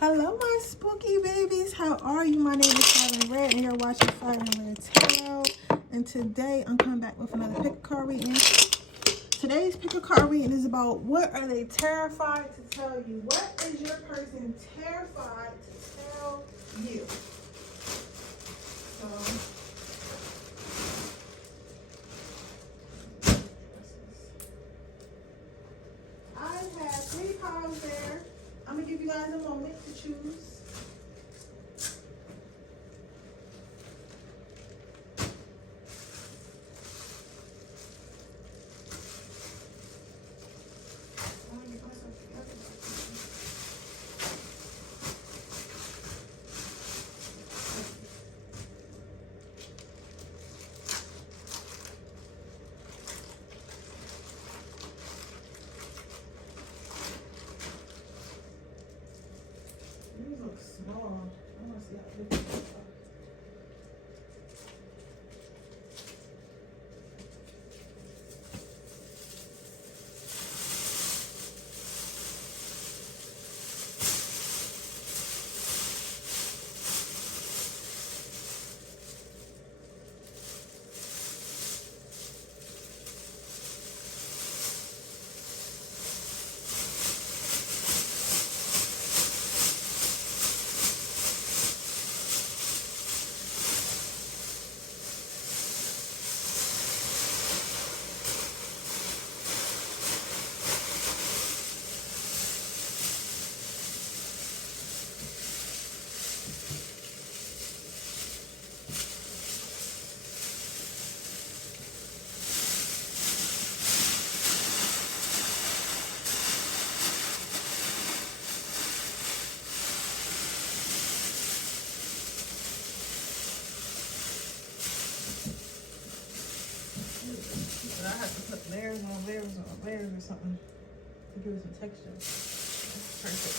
Hello, my spooky babies. How are you? My name is Siren Redd, and you're watching Siren Redd Tarot. And today, I'm coming back with another pick a card reading. Today's pick a card reading is about what are they terrified to tell you? What is your person terrified to tell you? So, I have 3 piles there. I'm going to give you guys a moment to choose. These look small. I want to see how big they are. But I have to put layers on layers on layers or something to give it some texture. That's perfect.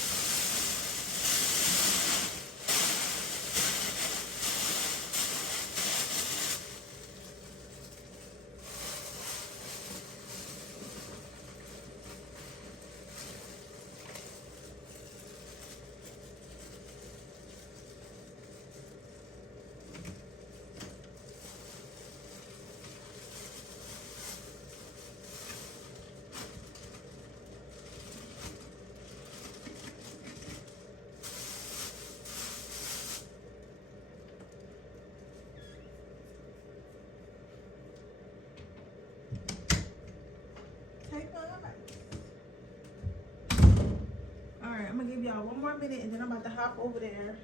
Alright, I'm gonna give y'all 1 more minute and then I'm about to hop over there.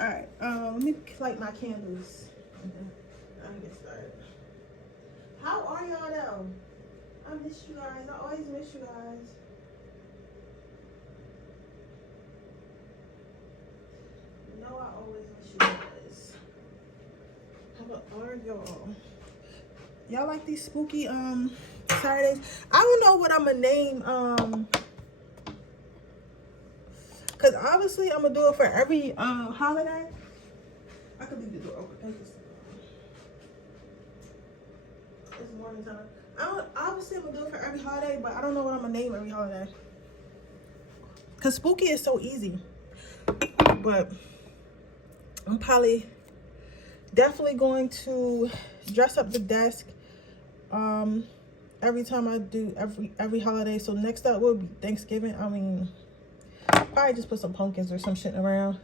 All right, let me light my candles. Let me get started. How are y'all though? I miss you guys. I always miss you guys. You know I always miss you guys. How are y'all? Y'all like these spooky Saturdays? I don't know what I'm gonna name cause obviously I'm gonna do it for every holiday. I could leave the door open. It's morning time. Obviously I'm gonna do it for every holiday, but I don't know what I'm gonna name every holiday. Cause spooky is so easy. But I'm probably definitely going to dress up the desk every time I do every holiday. So next up will be Thanksgiving. I mean, probably just put some pumpkins or some shit around.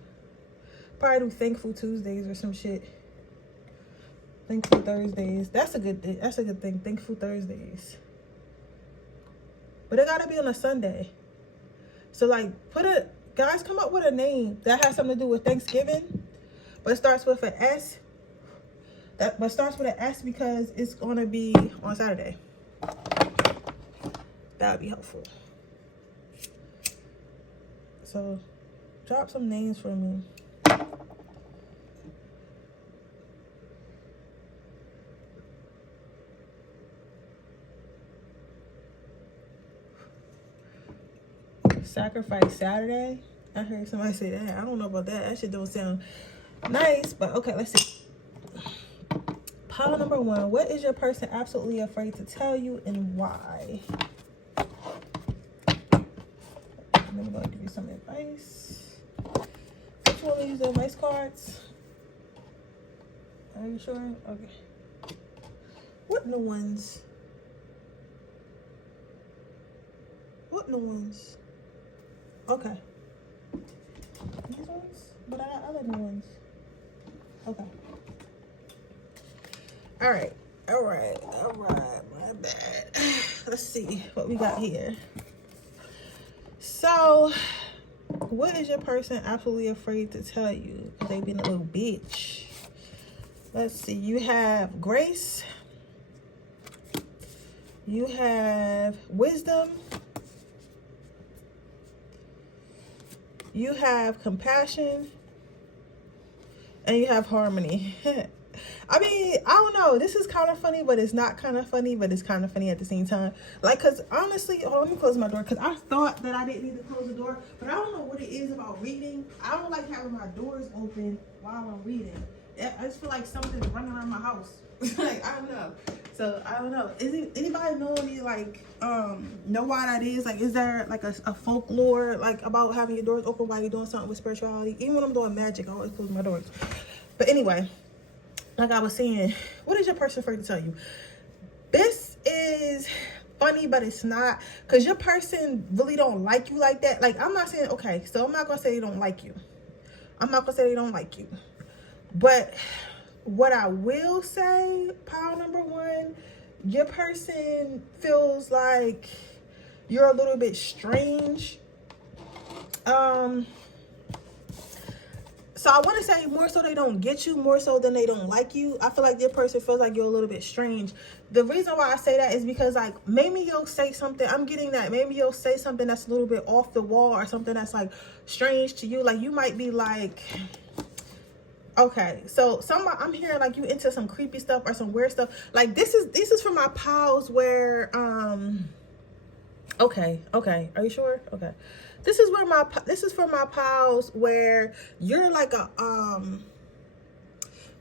Probably do Thankful Tuesdays or some shit. Thankful Thursdays. That's a good thing. That's a good thing. Thankful Thursdays. But it gotta be on a Sunday. So like guys, come up with a name that has something to do with Thanksgiving, but it starts with an S. But starts with an S because it's gonna be on Saturday. That would be helpful. So drop some names for me. Sacrifice Saturday. I heard somebody say that. I don't know about that. That shit don't sound nice, but okay, let's see. Pile number 1. What is your person absolutely afraid to tell you and why? I'm going to give you some advice. Which one will use the advice cards? Are you sure? Okay. What new ones? What new ones? Okay. These ones? But I got other new ones. Okay. Alright. My bad. Let's see what we got here. So, what is your person absolutely afraid to tell you? They being a little bitch. Let's see. You have grace. You have wisdom. You have compassion. And you have harmony. I mean, I don't know. This is kind of funny, but it's not kind of funny, but it's kind of funny at the same time. Like, because honestly, let me close my door. Because I thought that I didn't need to close the door. But I don't know what it is about reading. I don't like having my doors open while I'm reading. I just feel like something's running around my house. Like, I don't know. So, I don't know. Anybody know any, like, know why that is? Like, is there, like, a folklore, like, about having your doors open while you're doing something with spirituality? Even when I'm doing magic, I always close my doors. But anyway, like I was saying, what is your person afraid to tell you? This is funny, but it's not. Because your person really don't like you like that. Like, I'm not saying, okay, so I'm not going to say they don't like you. I'm not going to say they don't like you. But what I will say, pile number 1, your person feels like you're a little bit strange. So I want to say more so they don't get you, more so than they don't like you. I feel like your person feels like you're a little bit strange. The reason why I say that is because, like, maybe you'll say something. I'm getting that. Maybe you'll say something that's a little bit off the wall or something that's, like, strange to you. Like, you might be like, okay, so I'm hearing like you into some creepy stuff or some weird stuff. Like, this is for my pals where, okay, are you sure? Okay. This is for my pals where you're like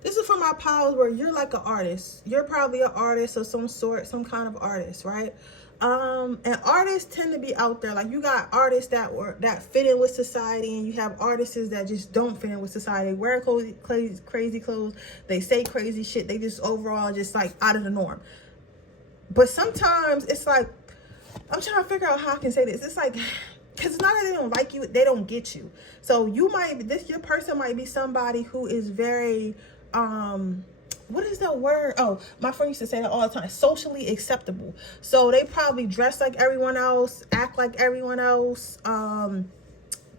this is for my pals where you're like an artist. You're probably an artist of some sort, some kind of artist, right? And artists tend to be out there. Like, you got artists that fit in with society, and you have artists that just don't fit in with society. They wear crazy clothes. They say crazy shit. They just overall just like out of the norm. But sometimes it's like, I'm trying to figure out how I can say this. It's like, because it's not that they don't like you, they don't get you. So your person might be somebody who is very, what is that word? Oh, my friend used to say that all the time. Socially acceptable. So they probably dress like everyone else, act like everyone else,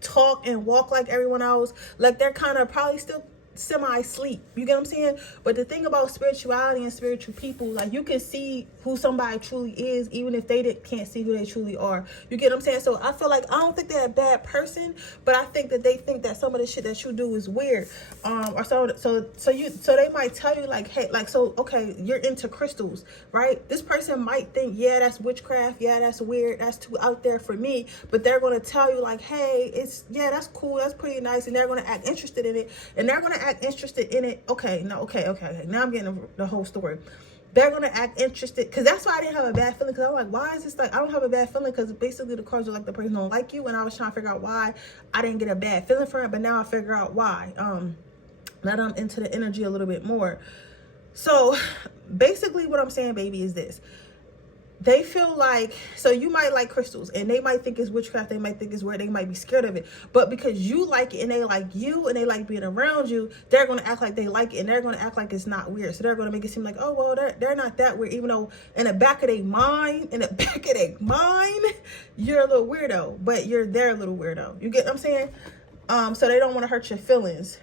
talk and walk like everyone else. Like they're kind of probably still semi-sleep. You get what I'm saying? But the thing about spirituality and spiritual people, like you can see who somebody truly is even if they can't see who they truly are. You get what I'm saying? So I feel like I don't think they're a bad person, but I think that they think that some of the shit that you do is weird. Or so they might tell you like, hey, like, so okay, you're into crystals, right? This person might think, yeah, that's witchcraft, yeah, that's weird, that's too out there for me, but they're going to tell you like, hey, yeah, that's cool, that's pretty nice, and they're going to act interested in it, and they're going to act interested in it. Okay, now I'm getting the whole story. They're gonna act interested, because that's why I didn't have a bad feeling, because I'm like, why is this like, I don't have a bad feeling, because basically the cards are like the person don't like you, and I was trying to figure out why I didn't get a bad feeling for it, but now I figure out why. Now that I'm into the energy a little bit more. So basically what I'm saying, baby, is this. They feel like, so you might like crystals and they might think it's witchcraft, they might think it's weird, they might be scared of it, but because you like it and they like you and they like being around you, they're going to act like they like it, and they're going to act like it's not weird. So they're going to make it seem like, oh well, they're not that weird, even though in the back of their mind, you're a little weirdo, but you're their little weirdo. You get what I'm saying? So they don't want to hurt your feelings.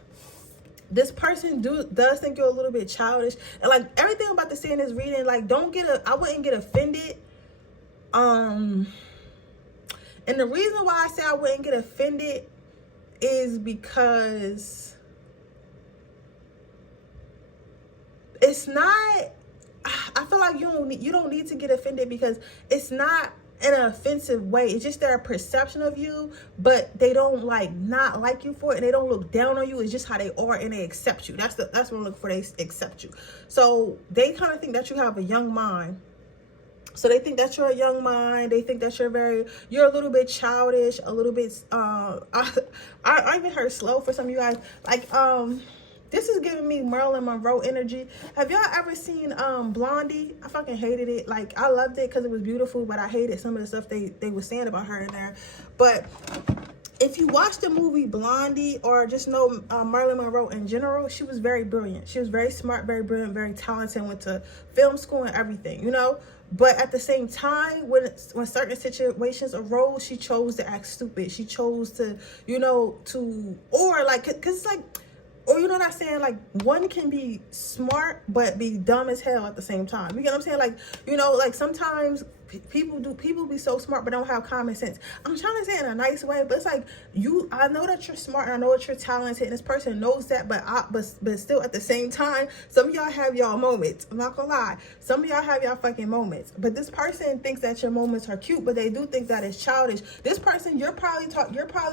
This person does think you're a little bit childish, and like everything about the saying is reading, like I wouldn't get offended. And the reason why I say I wouldn't get offended is because it's not, I feel like you don't need to get offended, because it's not in an offensive way. It's just their perception of you, but they don't like not like you for it, and they don't look down on you. It's just how they are, and they accept you. That's what I'm looking for. They accept you. So they kind of think that you have a young mind. So they think that you're a young mind. They think that you're a little bit childish, a little bit I even heard slow for some of you guys. Like this is giving me Marilyn Monroe energy. Have y'all ever seen Blondie? I fucking hated it. Like I loved it because it was beautiful, but I hated some of the stuff they were saying about her in there. But if you watch the movie Blondie, or just know Marilyn Monroe in general, she was very brilliant. She was very smart, very brilliant, very talented, went to film school and everything, you know? But at the same time, when certain situations arose, she chose to act stupid. She chose to, you know, or like, cause it's like, or you know what I'm saying? Like one can be smart, but be dumb as hell at the same time. You get what I'm saying? Like, you know, like sometimes people be so smart, but don't have common sense. I'm trying to say it in a nice way, but it's like I know that you're smart, and I know that you're talented, and this person knows that, but still at the same time, some of y'all have y'all moments. I'm not gonna lie. Some of y'all have y'all fucking moments, but this person thinks that your moments are cute, but they do think that it's childish. This person, you're probably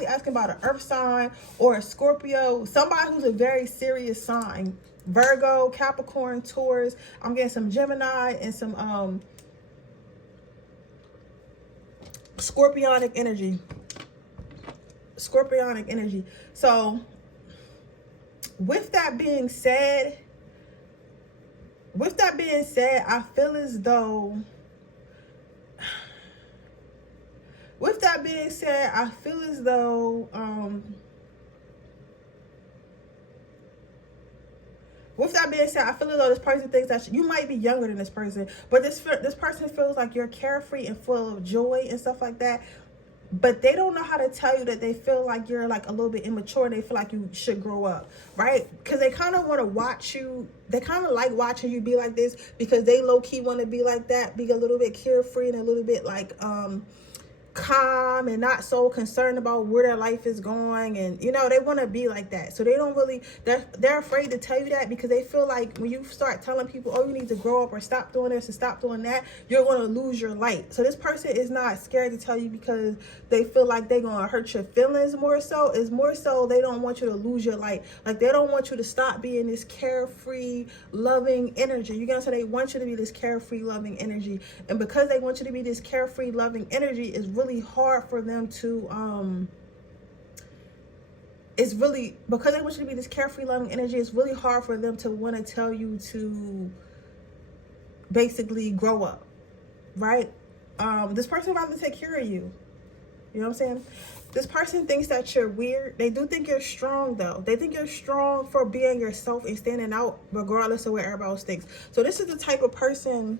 asking about an earth sign or a Scorpio, somebody who's a very serious sign. Virgo, Capricorn, Taurus. I'm getting some Gemini and some Scorpionic energy. So with that being said, I feel as though this person thinks that you might be younger than this person, but this person feels like you're carefree and full of joy and stuff like that. But they don't know how to tell you that they feel like you're like a little bit immature, and they feel like you should grow up, right? Because they kind of want to watch you. They kind of like watching you be like this, because they low-key want to be like that, be a little bit carefree and a little bit like calm and not so concerned about where their life is going, and you know, they want to be like that. So they don't really, they're afraid to tell you that, because they feel like when you start telling people, oh, you need to grow up or stop doing this and stop doing that, you're going to lose your light. So this person is not scared to tell you because they feel like they're going to hurt your feelings. More so they don't want you to lose your light. Like they don't want you to stop being this carefree loving energy. You know, so they want you to be this carefree loving energy, and because they want you to be this carefree loving energy, is really hard for them to because they want you to be this carefree loving energy, it's really hard for them to want to tell you to basically grow up, right? This person about to take care of you. You know what I'm saying? This person thinks that you're weird. They do think you're strong, though. They think you're strong for being yourself and standing out regardless of what everybody else thinks. So this is the type of person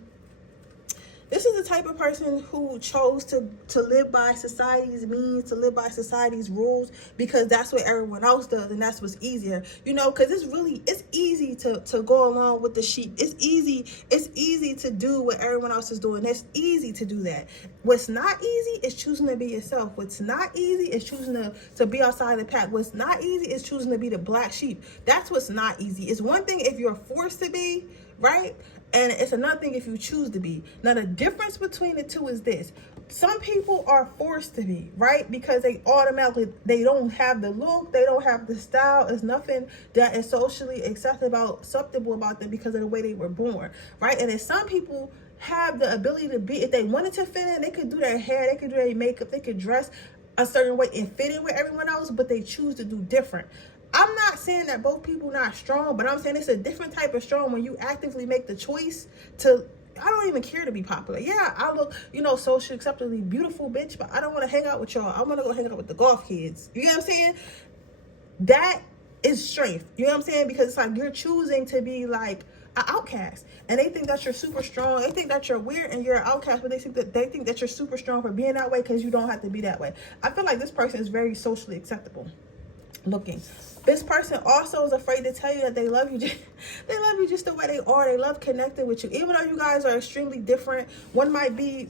This is the type of person who chose to live by society's means, to live by society's rules, because that's what everyone else does, and that's what's easier. You know, because it's easy to go along with the sheep. It's easy to do what everyone else is doing. It's easy to do that. What's not easy is choosing to be yourself. What's not easy is choosing to be outside the pack. What's not easy is choosing to be the black sheep. That's what's not easy. It's one thing if you're forced to be, right? And it's another thing if you choose to be. Now, the difference between the two is this. Some people are forced to be, right? Because they they don't have the look, they don't have the style. There's nothing that is socially acceptable about them because of the way they were born, right? And then some people have the ability to be, if they wanted to fit in, they could do their hair, they could do their makeup, they could dress a certain way and fit in with everyone else, but they choose to do different. I'm not saying that both people not strong, but I'm saying it's a different type of strong when you actively make the choice to, I don't even care to be popular. Yeah, I look, you know, socially acceptably beautiful, bitch, but I don't want to hang out with y'all. I want to go hang out with the golf kids. You know what I'm saying? That is strength. You know what I'm saying? Because it's like you're choosing to be like an outcast. And they think that you're super strong. They think that you're weird and you're an outcast, but they think that you're super strong for being that way because you don't have to be that way. I feel like this person is very socially acceptable looking. This person also is afraid to tell you that they love you. They love you just the way they are. They love connecting with you, even though you guys are extremely different. One might be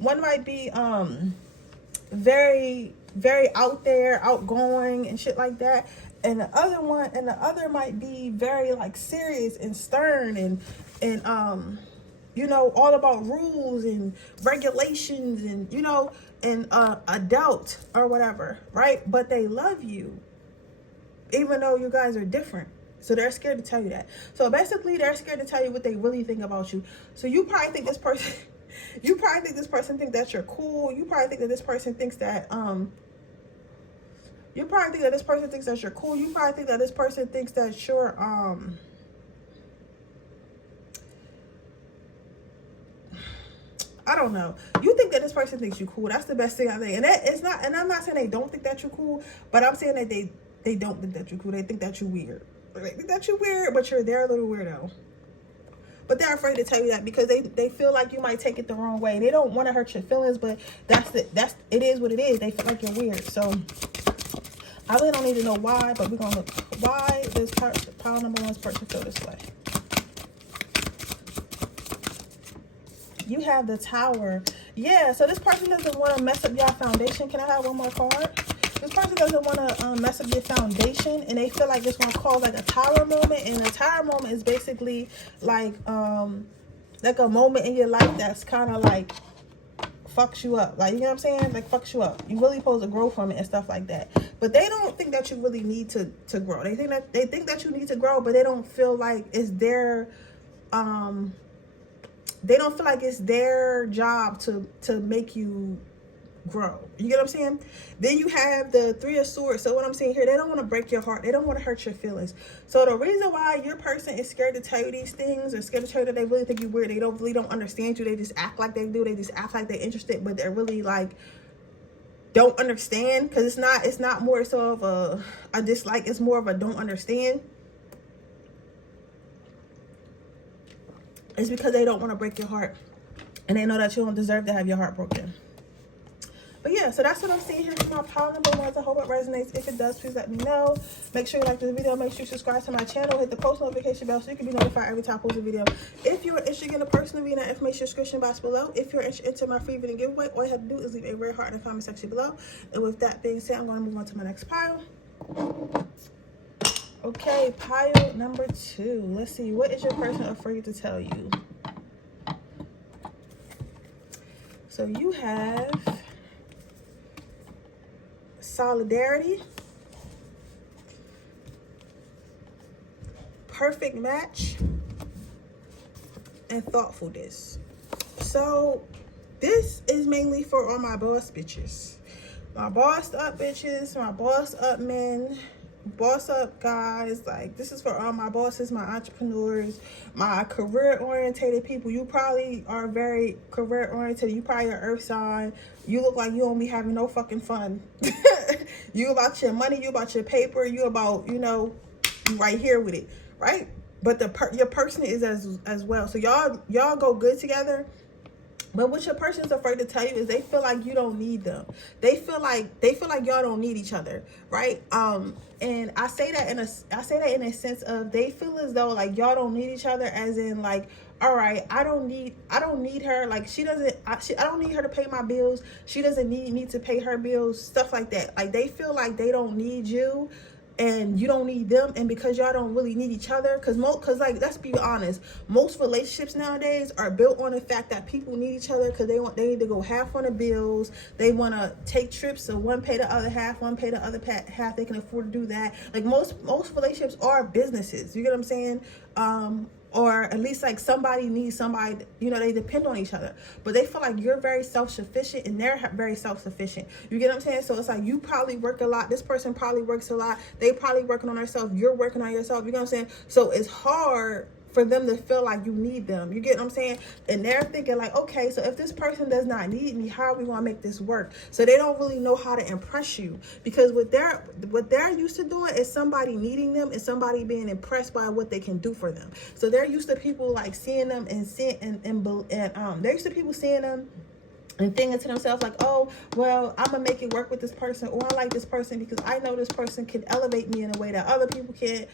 very, very out there, outgoing and shit like that, and the other might be very like serious and stern and you know, all about rules and regulations and, you know, and adult or whatever, right? But they love you, even though you guys are different. So they're scared to tell you that. So basically, they're scared to tell you what they really think about you. So you probably think this person, thinks that you're cool. You probably think that this person thinks that you're cool. You probably think that this person thinks that you're I don't know. You think that this person thinks you cool. That's the best thing I think. And that it's not, and I'm not saying they don't think that you're cool, but I'm saying that they don't think that you're cool. They think that you're weird. They think that you're weird, but they're a little weirdo. But they're afraid to tell you that because they feel like you might take it the wrong way. They don't want to hurt your feelings, but it is what it is. They feel like you're weird. So I really don't need to know why, but we're gonna look why this pile number one's person feel this way. You have the Tower. Yeah, so this person doesn't want to mess up your foundation. Can I have one more card? This person doesn't want to mess up your foundation, and they feel like it's going to cause like a tower moment. And a tower moment is basically like a moment in your life that's kind of like fucks you up. Like, you know what I'm saying? Like, fucks you up. You really supposed to grow from it and stuff like that. But they don't think that you really need to grow. They think that you need to grow, but they don't feel like it's their they don't feel like it's their job to make you grow. You get what I'm saying? Then you have the Three of Swords. So what I'm saying here, they don't want to break your heart. They don't want to hurt your feelings. So the reason why your person is scared to tell you these things, or scared to tell you that they really think you're weird, they really don't understand you. They just act like they do. They just act like they're interested, but they're really like don't understand, because it's not more so of a dislike. It's more of a don't understand. It's because they don't want to break your heart, and they know that you don't deserve to have your heart broken. But yeah, so that's what I'm seeing here for my pile number ones. I hope it resonates. If it does, please let me know. Make sure you like this video. Make sure you subscribe to my channel. Hit the post notification bell so you can be notified every time I post a video. If you're interested in a personal reading, that information description box below. If you're interested in my free video giveaway, all you have to do is leave a red heart in the comment section below. And with that being said, I'm going to move on to my next pile. Okay, pile number 2. Let's see. What is your person afraid to tell you? So you have solidarity, perfect match, and thoughtfulness. So this is mainly for all my boss bitches, my bossed up bitches, my boss up men, boss up guys. Like, this is for all my bosses, my entrepreneurs, my career orientated people. You probably are very career oriented. You probably are earth sign. You look like you don't be having no fucking fun. You about your money, you about your paper, you about, you know, you right here with it, right? But your person is as well. So y'all go good together. But what your person's afraid to tell you is they feel like you don't need them. They feel like y'all don't need each other, right? And I say that in a sense of they feel as though like y'all don't need each other, as in like, all right, I don't need her. Like I don't need her to pay my bills. She doesn't need me to pay her bills. Stuff like that. Like they feel like they don't need you, and you don't need them, and because y'all don't really need each other, because like, let's be honest, most relationships nowadays are built on the fact that people need each other, because they need to go half on the bills, they want to take trips, so one pay the other half, one pay the other half, they can afford to do that. Like most relationships are businesses, you get what I'm saying? Or at least like somebody needs somebody, you know, they depend on each other, but they feel like you're very self-sufficient and they're very self-sufficient. You get what I'm saying? So it's like you probably work a lot, this person probably works a lot, they probably working on themselves, you're working on yourself, you get what I'm saying? So it's hard for them to feel like you need them, you get what I'm saying? And they're thinking like, okay, so if this person does not need me, how are we gonna make this work? So they don't really know how to impress you, because what they're used to doing is somebody needing them and somebody being impressed by what they can do for them. So they're used to people like seeing them and they're used to people seeing them and thinking to themselves like, oh, well, I'm gonna make it work with this person, or I like this person because I know this person can elevate me in a way that other people can't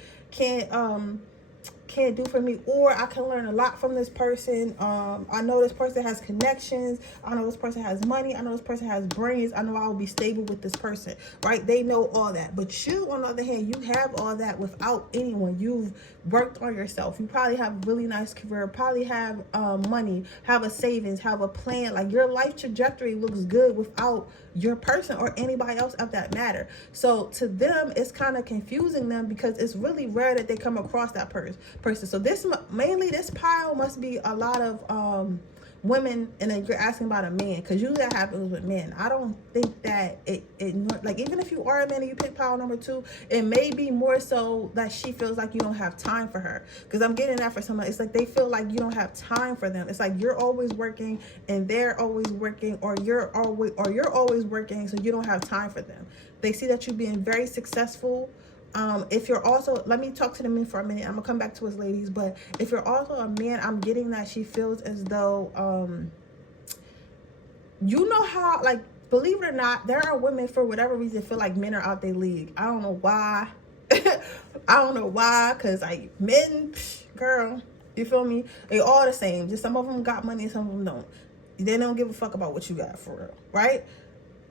do for me, or I can learn a lot from this person. I know this person has connections, I know this person has money, I know this person has brains, I know I will be stable with this person, right? They know all that. But you, on the other hand, you have all that without anyone. You've worked on yourself, you probably have a really nice career, probably have money, have a savings, have a plan. Like your life trajectory looks good without your person or anybody else of that matter. So to them, it's kind of confusing them, because it's really rare that they come across that person. So this pile must be a lot of women, and then you're asking about a man, because usually that happens with men. I don't think that it like, even if you are a man and you pick pile number 2, it may be more so that she feels like you don't have time for her, because I'm getting that for someone. It's like they feel like you don't have time for them. It's like you're always working and they're always working, or you're always working, so you don't have time for them. They see that you being very successful. If you're also, let me talk to the men for a minute, I'm gonna come back to us ladies, but if you're also a man, I'm getting that she feels as though you know how, like, believe it or not, there are women for whatever reason feel like men are out their league. I don't know why. I don't know why, because like men, girl, you feel me, they all the same, just some of them got money and some of them don't. They don't give a fuck about what you got, for real, right?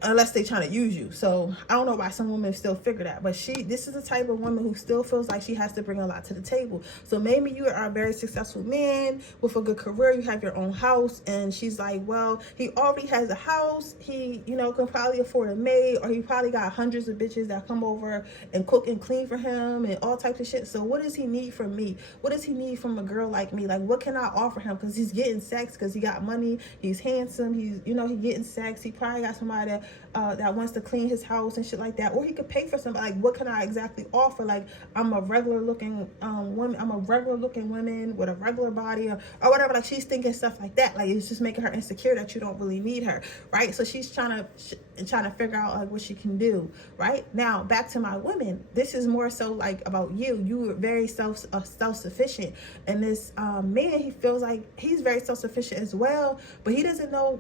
Unless they trying to use you. So I don't know why some women still figure that, but this is the type of woman who still feels like she has to bring a lot to the table. So maybe you are a very successful man with a good career, you have your own house, and she's like, well, he already has a house, he, you know, can probably afford a maid, or he probably got hundreds of bitches that come over and cook and clean for him and all types of shit. So what does he need from me? What does he need from a girl like me? Like, what can I offer him? Because he's getting sex, because he got money, he's handsome, he's, you know, he getting sex, he probably got somebody that wants to clean his house and shit like that, or he could pay for somebody. Like, what can I exactly offer? Like, I'm a regular looking woman with a regular body, or whatever. Like, she's thinking stuff like that. Like, it's just making her insecure that you don't really need her, right? So she's trying to figure out like what she can do. Right now, back to my women, this is more so like about you are very self-sufficient, and this man, he feels like he's very self-sufficient as well, but he doesn't know.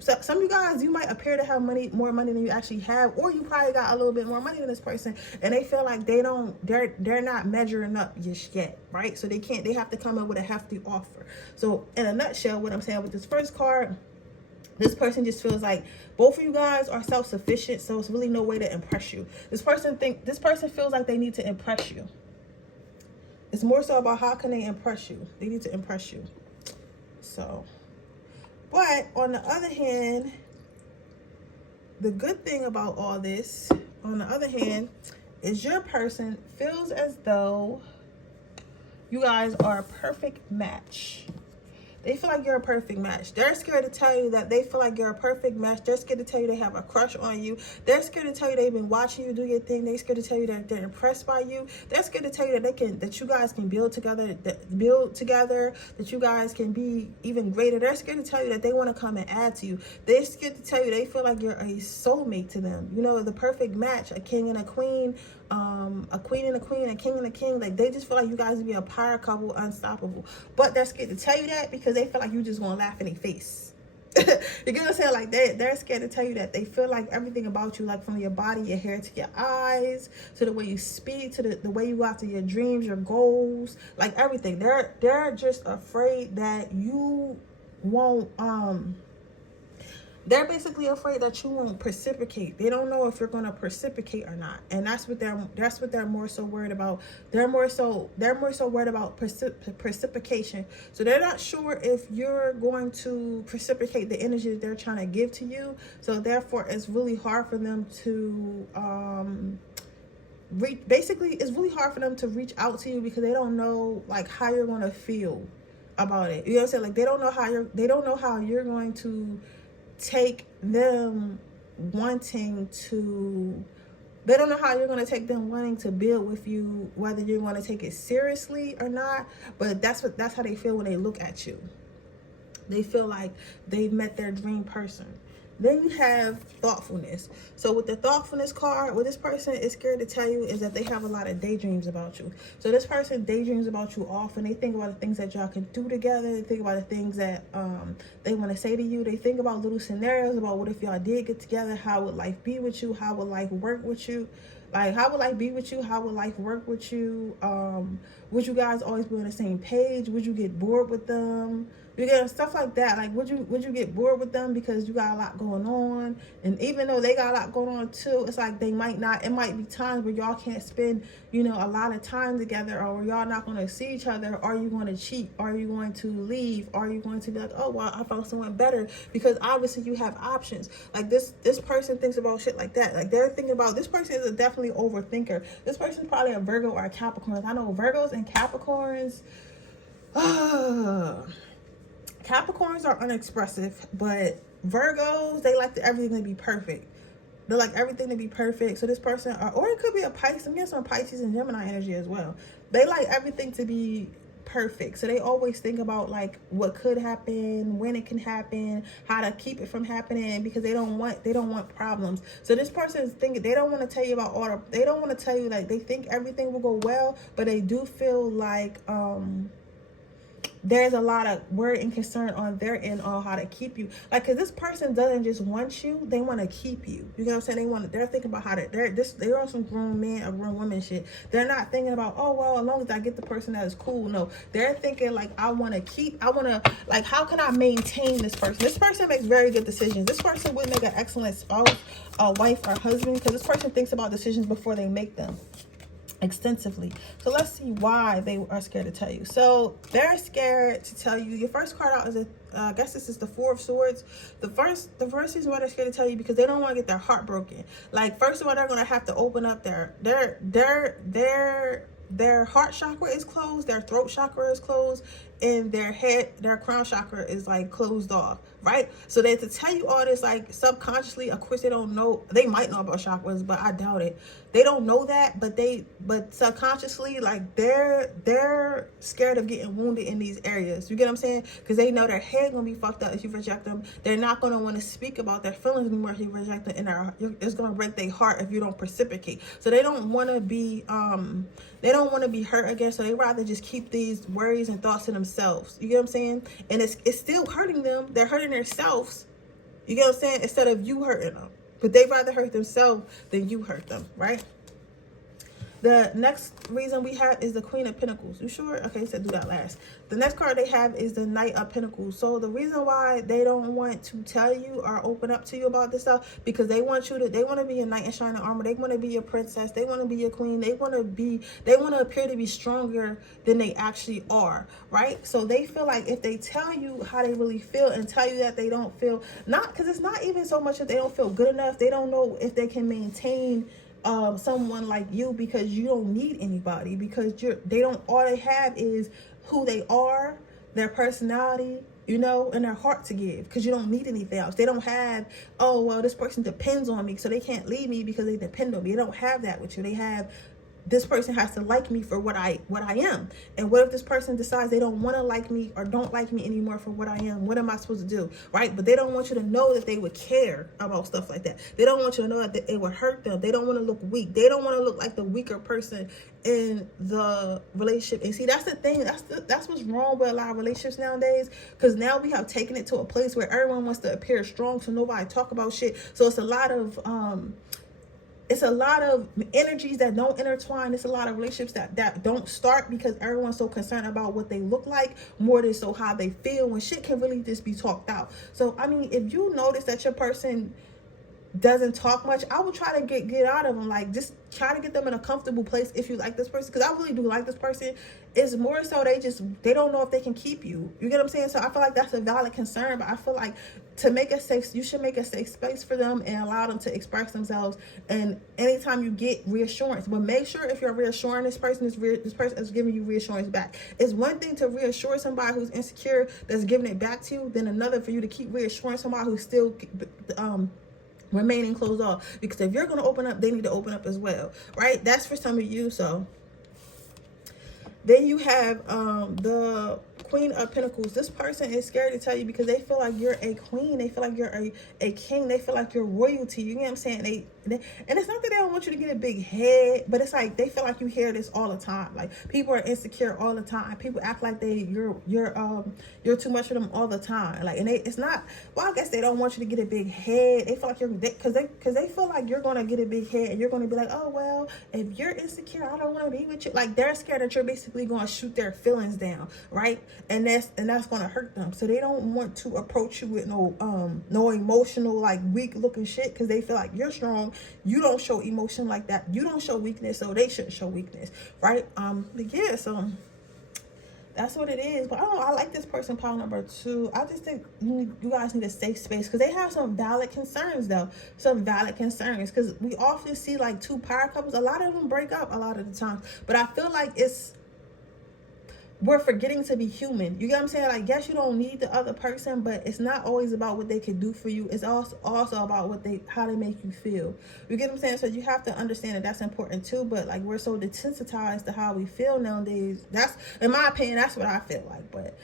So some of you guys, you might appear to have more money than you actually have, or you probably got a little bit more money than this person, and they feel like they're not measuring up just yet, right? So they have to come up with a hefty offer. So in a nutshell, what I'm saying with this first card, this person just feels like both of you guys are self-sufficient, so it's really no way to impress you. This person feels like they need to impress you. It's more so about how can they impress you. They need to impress you. So, but on the other hand, the good thing about all this, on the other hand, is your person feels as though you guys are a perfect match. They feel like you're a perfect match. They're scared to tell you that they feel like you're a perfect match. They're scared to tell you they have a crush on you. They're scared to tell you they've been watching you do your thing. They're scared to tell you that they're impressed by you. They're scared to tell you that you guys can build together, that you guys can be even greater. They're scared to tell you that they want to come and add to you. They're scared to tell you they feel like you're a soulmate to them. You know, the perfect match, a king and a queen, a queen and a queen, a king and a king. Like, they just feel like you guys would be a power couple, unstoppable. But they're scared to tell you that because they feel like you just gonna laugh in their face. You get what I'm saying? Like they're scared to tell you that. They feel like everything about you, like from your body, your hair, to your eyes, to the way you speak, to the way you go after your dreams, your goals, like everything. They're just afraid that you won't they're basically afraid that you won't reciprocate. They don't know if you're going to reciprocate or not, and that's what they're more so worried about. They're more so worried about reciprocation. So they're not sure if you're going to reciprocate the energy that they're trying to give to you. So therefore, it's really hard for them to it's really hard for them to reach out to you because they don't know like how you're going to feel about it. You know what I'm saying? Like they don't know how you're going to take them wanting to, they don't know how you're going to take them wanting to build with you, whether you're going to take it seriously or not. But that's how they feel when they look at you. They feel like they've met their dream person. Then you have thoughtfulness. So with the thoughtfulness card, what this person is scared to tell you is that they have a lot of daydreams about you. So this person daydreams about you often. They think about the things that y'all can do together. They think about the things that they want to say to you. They think about little scenarios about what if y'all did get together. How would life be with you? How would life work with you? Like, how would life be with you? How would life work with you? Would you guys always be on the same page? Would you get bored with them? You get stuff like that. Like, would you get bored with them because you got a lot going on? And even though they got a lot going on too, it's like they might not. It might be times where y'all can't spend, a lot of time together, or y'all not going to see each other. Are you going to cheat? Are you going to leave? Are you going to be like, oh well, I found someone better? Because obviously you have options. Like this person thinks about shit like that. Like they're thinking about, this person is definitely overthinker. This person's probably a Virgo or a Capricorn. I know Virgos and Capricorns. Capricorns are unexpressive, but Virgos, they like everything to be perfect. They like everything to be perfect. So this person, or it could be a Pisces. I'm getting some Pisces and Gemini energy as well. They like everything to be perfect. So they always think about like what could happen, when it can happen, how to keep it from happening, because they don't want problems. So this person is thinking, they don't want to tell you about they don't want to tell you like they think everything will go well, but they do feel like there's a lot of worry and concern on their end on how to keep you. Like, because this person doesn't just want you, they want to keep you. You know what I'm saying? They're thinking about how to, they're on some grown men or grown women shit. They're not thinking about, oh, well, as long as I get the person that is cool. No, they're thinking like, how can I maintain this person? This person makes very good decisions. This person would make an excellent spouse, wife, or husband, because this person thinks about decisions before they make them. Extensively. So let's see why they are scared to tell you. So they're scared to tell you. Your first card out is I guess this is the Four of Swords. The first reason why they're scared to tell you, because they don't want to get their heart broken. Like, first of all, they're gonna have to open up their heart chakra is closed, their throat chakra is closed, and their crown chakra is like closed off, right? So they have to tell you all this like subconsciously. Of course, they don't know. They might know about chakras, but I doubt it. They don't know that, but subconsciously, like they're scared of getting wounded in these areas. You get what I'm saying? Because they know their head gonna be fucked up if you reject them. They're not gonna want to speak about their feelings anymore if you reject them, and it's gonna break their heart if you don't reciprocate. So they don't want to be hurt again. So they rather just keep these worries and thoughts to themselves. You get what I'm saying? And it's still hurting them. They're hurting themselves. You get what I'm saying? Instead of you hurting them. But they'd rather hurt themselves than you hurt them, right? The next reason we have is the Queen of Pentacles. You sure? Okay, so do that last. The next card they have is the Knight of Pentacles. So the reason why they don't want to tell you or open up to you about this stuff, because they want to be a knight in shining armor. They want to be your princess. They want to be your queen. They want to appear to be stronger than they actually are, right? So they feel like if they tell you how they really feel and tell you that they don't feel, because it's not even so much that they don't feel good enough. They don't know if they can maintain someone like you, because you don't need anybody, because all they have is who they are, their personality, and their heart to give, because you don't need anything else. They don't have, oh well, this person depends on me, so they can't leave me because they depend on me. They don't have that with you. They have this person has to like me for what I am. And what if this person decides they don't want to like me or don't like me anymore for what I am? What am I supposed to do, right? But they don't want you to know that they would care about stuff like that. They don't want you to know that it would hurt them. They don't want to look weak. They don't want to look like the weaker person in the relationship. And see, that's the thing. That's what's wrong with a lot of relationships nowadays, because now we have taken it to a place where everyone wants to appear strong, so nobody talk about shit. So it's a lot of energies that don't intertwine. It's a lot of relationships that don't start because everyone's so concerned about what they look like more than so how they feel, when shit can really just be talked out. So I mean, if you notice that your person doesn't talk much, I would try to get out of them. Like, just try to get them in a comfortable place if you like this person, because I really do like this person. It's more so they don't know if they can keep you. You get what I'm saying? So I feel like that's a valid concern, but I feel like you should make a safe space for them and allow them to express themselves. And anytime you get reassurance, but make sure if you're reassuring this person is giving you reassurance back. It's one thing to reassure somebody who's insecure that's giving it back to you, then another for you to keep reassuring somebody who's still remaining closed off. Because if you're going to open up, they need to open up as well, right? That's for some of you. So then you have the Queen of Pentacles. This person is scared to tell you because they feel like you're a queen. They feel like you're a king. They feel like you're royalty. You know what I'm saying? And it's not that they don't want you to get a big head, but it's like they feel like you hear this all the time. Like, people are insecure all the time. People act like you're too much for them all the time. Like, and it's not. Well, I guess they don't want you to get a big head. They feel like because they feel like you're gonna get a big head and you're gonna be like, oh well, if you're insecure, I don't want to be with you. Like, they're scared that you're basically gonna shoot their feelings down, right? And that's gonna hurt them. So they don't want to approach you with no emotional, like, weak looking shit, because they feel like you're strong. You don't show emotion like that. You don't show weakness, so they shouldn't show weakness, right? But yeah, so that's what it is. But I like this person, pile number 2. I just think you guys need a safe space, because they have some valid concerns, though. Some valid concerns, because we often see like 2 power couples. A lot of them break up a lot of the time, but I feel like we're forgetting to be human. You get what I'm saying? Like, yes, you don't need the other person, but it's not always about what they can do for you. It's also about how they make you feel. You get what I'm saying? So you have to understand that that's important too. But like, we're so desensitized to how we feel nowadays. That's, in my opinion, that's what I feel like. But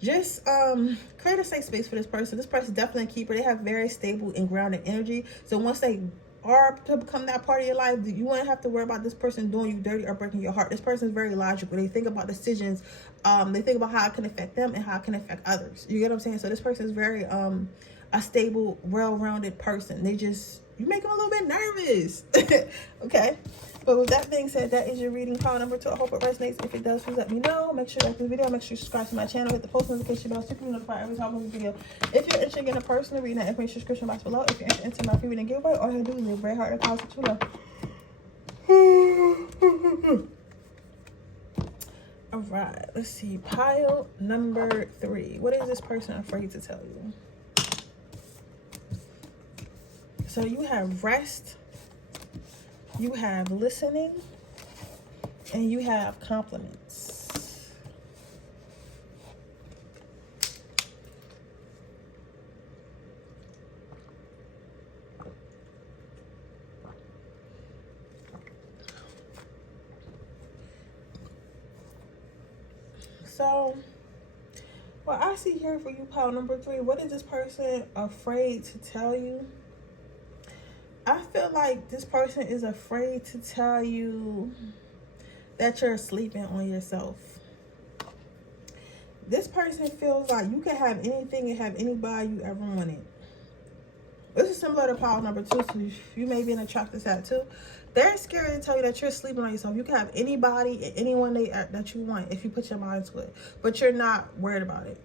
just create a safe space for this person. This person definitely a keeper. They have very stable and grounded energy. So once they are to become that part of your life, you won't have to worry about this person doing you dirty or breaking your heart. This person is very logical. They think about decisions. They think about how it can affect them and how it can affect others. You get what I'm saying? So this person is very a stable, well-rounded person. You make them a little bit nervous. Okay. But with that being said, that is your reading, pile number 2. I hope it resonates. If it does, please let me know. Make sure you like this video. Make sure you subscribe to my channel. Hit the post notification bell so you can be notified every time I post a video. If you're interested in getting a personal reading, that information description box below. If you're interested in my free reading giveaway, all you have to do is leave a very hard comment below. All right, let's see. Pile number 3. What is this person afraid to tell you? So you have rest, you have listening, and you have compliments. So what I see here for you, pile number 3, what is this person afraid to tell you? I feel like this person is afraid to tell you that you're sleeping on yourself. This person feels like you can have anything and have anybody you ever wanted. This is similar to pile number 2, so you may be in a track to that too. They're scared to tell you that you're sleeping on yourself. You can have anybody and anyone that you want if you put your mind to it, but you're not worried about it.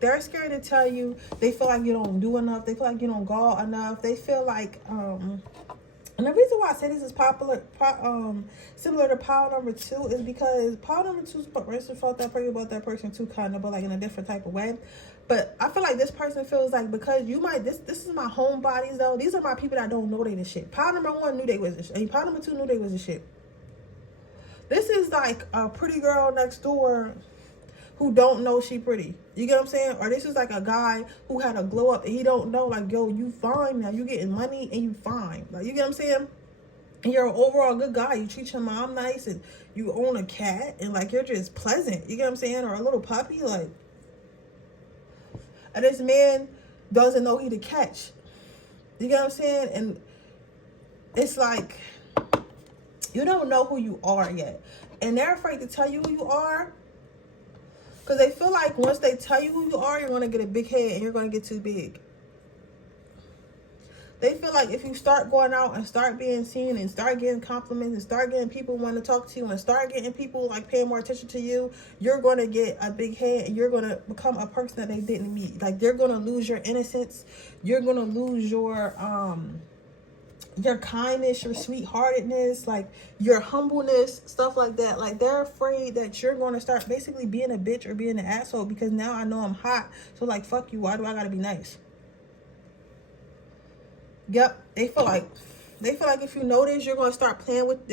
They're scared to tell you. They feel like you don't do enough. They feel like you don't go enough. They feel like, and the reason why I say this is similar to pile number 2 is because pile number 2 is felt that pretty about that person too, kind of, but like in a different type of way. But I feel like this person feels like, because this is my homebodies though. These are my people that don't know they the shit. Pile number 1 knew they was the shit. And pile number 2 knew they was the shit. This is like a pretty girl next door who don't know she pretty. You get what I'm saying? Or this is like a guy who had a glow up and he don't know, like, yo, you fine now. You getting money and you fine. Like, you get what I'm saying? and you're an overall good guy. You treat your mom nice, and you own a cat, and like you're just pleasant. You get what I'm saying? Or a little puppy, like. And this man doesn't know he to catch. You get what I'm saying? And it's like you don't know who you are yet, and they're afraid to tell you who you are because they feel like once they tell you who you are, you're going to get a big head and you're going to get too big. They feel like if you start going out and start being seen and start getting compliments and start getting people wanting to talk to you and start getting people like paying more attention to you, you're going to get a big head and you're going to become a person that they didn't meet. Like they're going to lose your innocence. You're going to lose your kindness, your sweetheartedness, like your humbleness, stuff like that. Like they're afraid that you're going to start basically being a bitch or being an asshole because now I know I'm hot. So like, fuck you. Why do I got to be nice? Yep, they feel like if you notice, they're gonna start playing with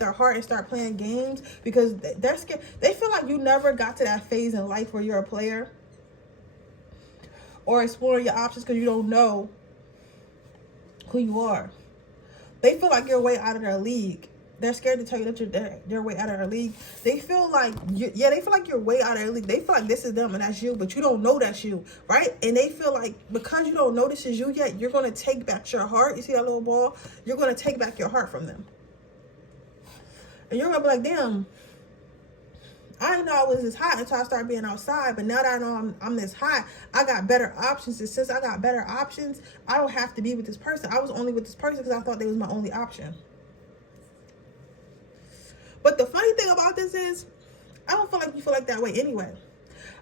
their heart and start playing games because they're scared. They feel like you never got to that phase in life where you're a player or exploring your options because you don't know who you are. They feel like you're way out of their league. They're scared to tell you that they're way out of their league. They feel like they feel like you're way out of their league. They feel like this is them and that's you, but you don't know that's you, right? And they feel like because you don't know this is you yet, you're going to take back your heart. You see that little ball? You're going to take back your heart from them. And you're going to be like, damn, I didn't know I was this hot until I started being outside. But now that I know I'm this hot, I got better options. And since I got better options, I don't have to be with this person. I was only with this person because I thought they was my only option. But the funny thing about this is, I don't feel like you feel like that way anyway.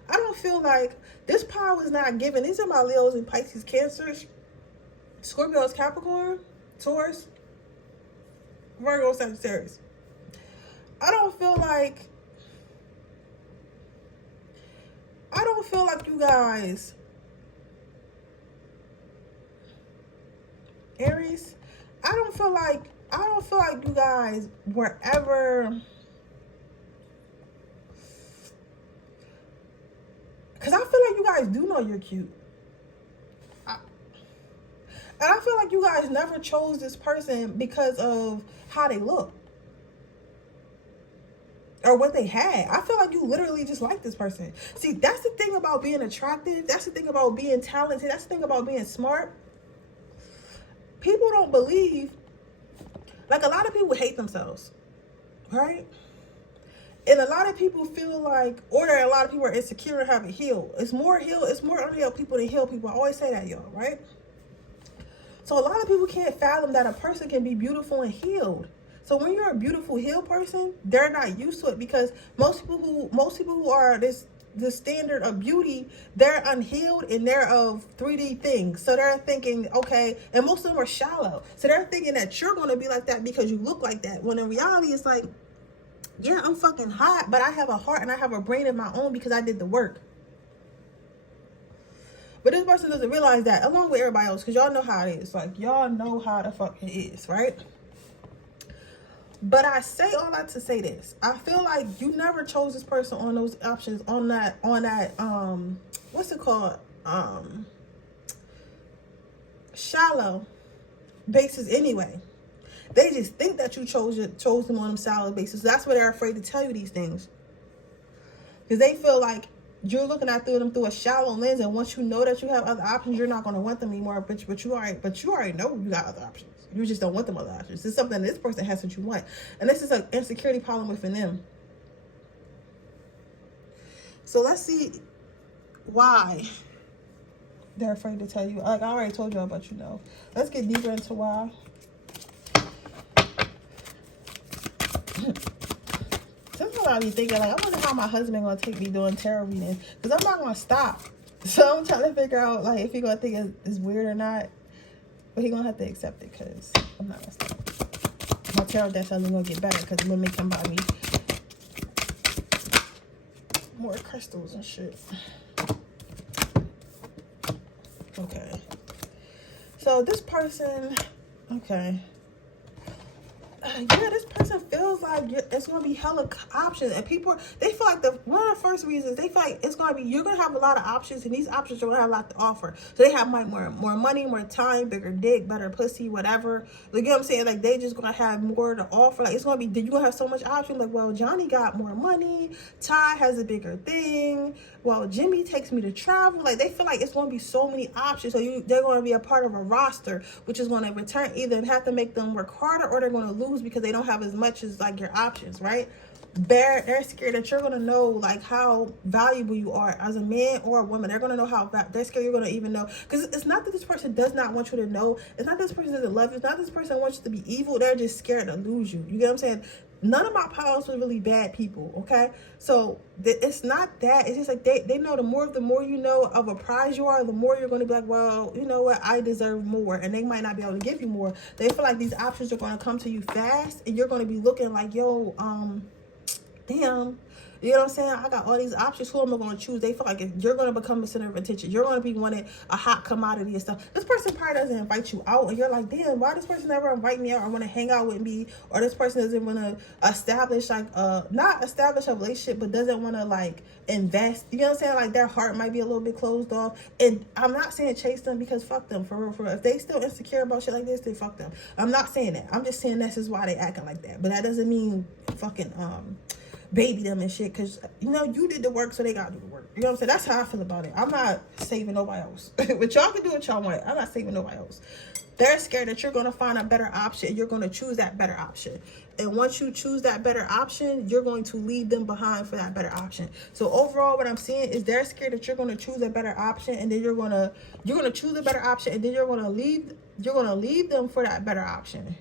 I don't feel like this power is not given. These are my Leos and Pisces, Cancers, Scorpios, Capricorn, Taurus, Virgo, Sagittarius. I don't feel like you guys, Aries, I don't feel like you guys were ever, because I feel like you guys do know you're cute. And I feel like you guys never chose this person because of how they look or what they had. I feel like you literally just like this person. See, that's the thing about being attractive. That's the thing about being talented. That's the thing about being smart. People don't believe. Like, a lot of people hate themselves, right? And a lot of people feel like, or a lot of people are insecure and haven't healed. It's more unhealed people than healed people. I always say that, y'all, right? So a lot of people can't fathom that a person can be beautiful and healed. So when you're a beautiful healed person, they're not used to it because most people who are the standard of beauty, they're unhealed and they're of 3D things. So they're thinking, okay, and most of them are shallow. So they're thinking that you're going to be like that because you look like that. When in reality, it's like, yeah, I'm fucking hot, but I have a heart and I have a brain of my own because I did the work. But this person doesn't realize that, along with everybody else, because y'all know how it is. Like, y'all know how the fuck it is, right? But I say all that to say this. I feel like you never chose this person on those options, on that, what's it called? Shallow basis anyway. They just think that you chose them on them shallow basis. That's why they're afraid to tell you these things. Because they feel like you're looking at them through a shallow lens, and once you know that you have other options, you're not going to want them anymore. But you already know you got other options. You just don't want them other options. It's something this person has that you want. And this is an insecurity problem within them. So let's see why they're afraid to tell you. Like I already told y'all, but you know. Let's get deeper into why. Sometimes I be thinking, like, I wonder how my husband going to take me doing tarot readings. Because I'm not going to stop. So I'm trying to figure out, like, if he's going to think it's weird or not. But he's going to have to accept it because I'm not going to stop. My tarot deck's only going to get better because it's going to make him buy me more crystals and shit. Okay. So this person, okay. Yeah, this person person feels like it's going to be hella options, and people, they feel like one of the first reasons, they feel like it's going to be, you're going to have a lot of options, and these options are going to have a lot to offer. So they have more money, more time, bigger dick, better pussy, whatever. Like, you know what I'm saying? Like, they just going to have more to offer. Like, it's going to be, you're going to have so much options. Like, well, Johnny got more money, Ty has a bigger thing, well, Jimmy takes me to travel. Like, they feel like it's going to be so many options. So they're going to be a part of a roster, which is going to return, either have to make them work harder, or they're going to lose because they don't have as much as like your options, right? They're scared that you're going to know like how valuable you are as a man or a woman. They're going to know how they're scared you're going to even know, because it's not that this person does not want you to know. It's not that this person doesn't love you. It's not that this person wants you to be evil. They're just scared to lose you. You get what I'm saying? None of my pals were really bad people, okay? So it's not that. It's just like they know the more you know of a prize you are, the more you're going to be like, well, you know what? I deserve more. And they might not be able to give you more. They feel like these options are going to come to you fast, and you're going to be looking like, yo, damn. You know what I'm saying? I got all these options. Who am I going to choose? They feel like if you're going to become the center of attention, you're going to be wanting a hot commodity and stuff. This person probably doesn't invite you out, and you're like, damn, why this person never invite me out or want to hang out with me? Or this person doesn't want to establish like not establish a relationship, but doesn't want to like invest. You know what I'm saying? Like, their heart might be a little bit closed off. And I'm not saying chase them, because fuck them, for real, for real. If they still insecure about shit like this, then fuck them. I'm not saying that. I'm just saying this is why they acting like that. But that doesn't mean fucking baby them and shit, because you know you did the work, so they gotta do the work. You know what I'm saying? That's how I feel about it. I'm not saving nobody else. But y'all can do what y'all want. I'm not saving nobody else. They're scared that you're gonna find a better option, and you're gonna choose that better option. And once you choose that better option, you're going to leave them behind for that better option. So overall, what I'm seeing is they're scared that you're gonna choose a better option, and then you're gonna choose a better option, and then you're gonna leave them for that better option.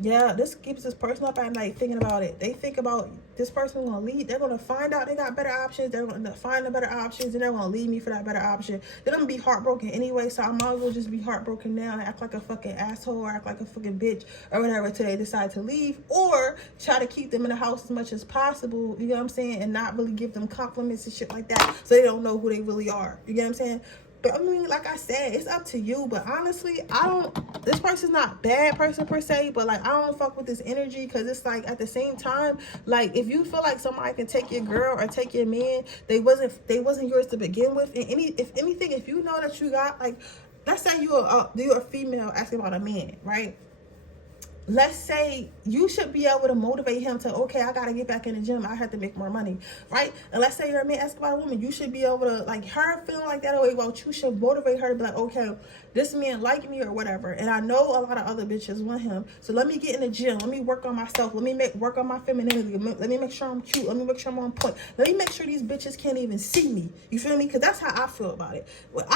Yeah, this keeps this person up at night thinking about it. They think about this person going to leave. They're going to find out they got better options. They're going to find the better options, and they're going to leave me for that better option. They're going to be heartbroken anyway, so I might as well just be heartbroken now and act like a fucking asshole or act like a fucking bitch or whatever until they decide to leave, or try to keep them in the house as much as possible, you know what I'm saying, and not really give them compliments and shit like that so they don't know who they really are. You get what I'm saying? But I mean, like I said, it's up to you. But honestly, this person's not a bad person per se, but like, I don't fuck with this energy, because it's like, at the same time, like, if you feel like somebody can take your girl or take your man, they wasn't yours to begin with. And if you know that you got, like, let's say you're a female asking about a man, right? Let's say you should be able to motivate him to, okay, I got to get back in the gym. I have to make more money, right? And let's say you're a man asking about a woman. You should be able to, like, her feeling like that, well, you should motivate her to be like, okay, this man like me or whatever. And I know a lot of other bitches want him. So let me get in the gym. Let me work on myself. Let me work on my femininity. Let me make sure I'm cute. Let me make sure I'm on point. Let me make sure these bitches can't even see me. You feel me? Because that's how I feel about it. Well,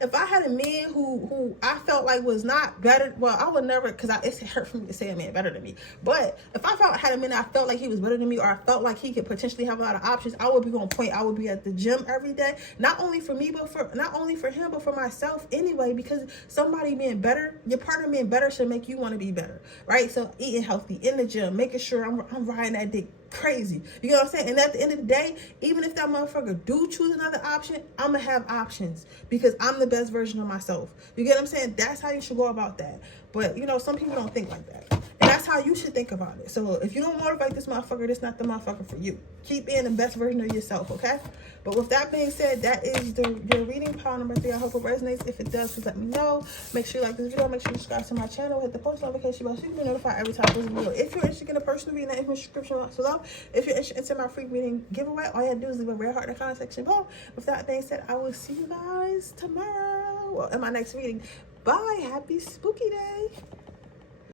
if I had a man who I felt like was not better, well, I would never, because it's hurt for me to say a man better than me. But if I had a man that I felt like he was better than me, or I felt like he could potentially have a lot of options, I would be on point. I would be at the gym every day. Not only for me, but not only for him, but for myself anyway. Because somebody being better, your partner being better should make you want to be better, right? So eating healthy, in the gym, making sure I'm riding that dick crazy. You know what I'm saying? And at the end of the day, even if that motherfucker do choose another option, I'm gonna have options, because I'm the best version of myself. You get what I'm saying? That's how you should go about that. But you know, some people don't think like that. And that's how you should think about it. So if you don't motivate this motherfucker, this not the motherfucker for you. Keep being the best version of yourself, okay? But with that being said, that is your reading pile number 3. I hope it resonates. If it does, please let me know. Make sure you like this video. Make sure you subscribe to my channel. Hit the post notification bell so you can be notified every time I post a video. If you're interested in a personal reading, that is in the description box below. If you're interested in my free reading giveaway, all you have to do is leave a red heart in the comment section below. With that being said, I will see you guys tomorrow in my next reading. Bye. Happy spooky day.